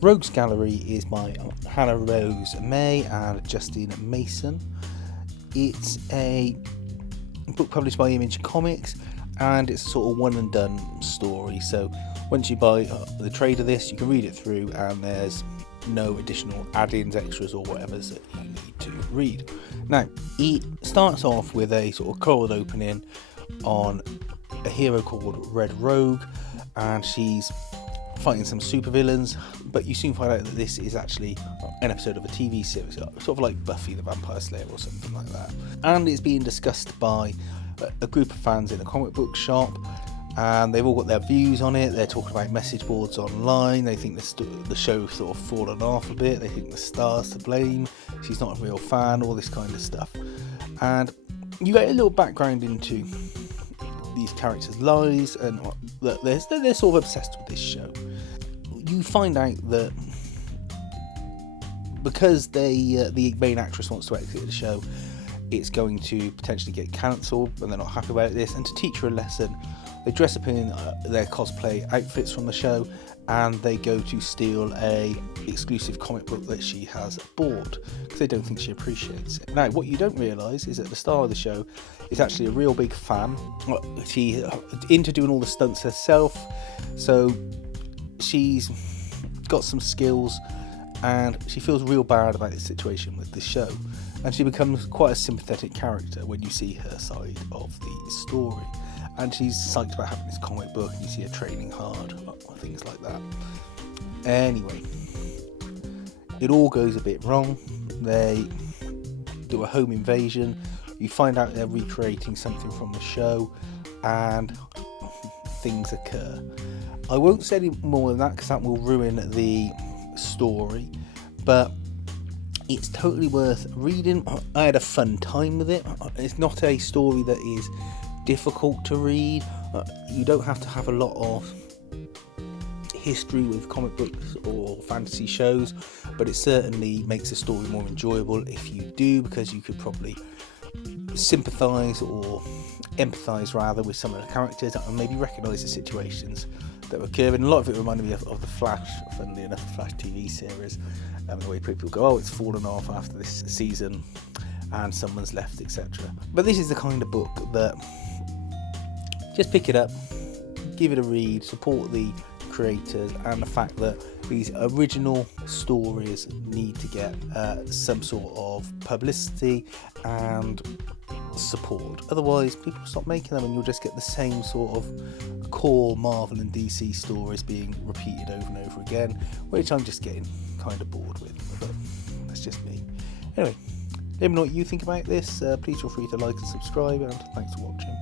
Rogues Gallery is by Hannah Rose May and Justin Mason. It's a book published by Image Comics, and it's a sort of one and done story. So once you buy the trade of this, you can read it through, and there's no additional add-ins, extras, or whatever that you need to read. Now, it starts off with a sort of cold opening on a hero called Red Rogue, and she's fighting some supervillains, but you soon find out that this is actually an episode of a TV series, sort of like Buffy the Vampire Slayer or something like that. And it's being discussed by a group of fans in a comic book shop, and they've all got their views on it. They're talking about message boards online. They think the show's sort of fallen off a bit. They think the star's to blame. She's not a real fan, all this kind of stuff. And you get a little background into these characters' lives, and that they're sort of obsessed with this show. You find out that because the main actress wants to exit the show, it's going to potentially get cancelled, and they're not happy about this. And to teach her a lesson, they dress up in their cosplay outfits from the show, and they go to steal a exclusive comic book that she has bought because they don't think she appreciates it. Now, what you don't realise is that the star of the show is actually a real big fan. She's into doing all the stunts herself, so she's got some skills, and she feels real bad about the situation with the show, and she becomes quite a sympathetic character when you see her side of the story. And she's psyched about having this comic book, and you see her training hard, things like that. Anyway, it all goes a bit wrong. They do a home invasion. You find out they're recreating something from the show, and things occur. I won't say any more than that because that will ruin the story, but it's totally worth reading. I had a fun time with it. It's not a story that is difficult to read. You don't have to have a lot of history with comic books or fantasy shows, but it certainly makes the story more enjoyable if you do, because you could probably sympathise or empathise rather with some of the characters and maybe recognise the situations that were occurring. A lot of it reminded me of the Flash, funnily enough, the Flash TV series, the way people go, oh, it's fallen off after this season and someone's left, etc. But this is the kind of book that just pick it up, give it a read, support the creators, and the fact that these original stories need to get some sort of publicity and support. Otherwise, people stop making them, and you'll just get the same sort of core Marvel and DC stories being repeated over and over again, which I'm just getting kind of bored with. But that's just me. Anyway, let me know what you think about this. Please feel free to like and subscribe, and thanks for watching.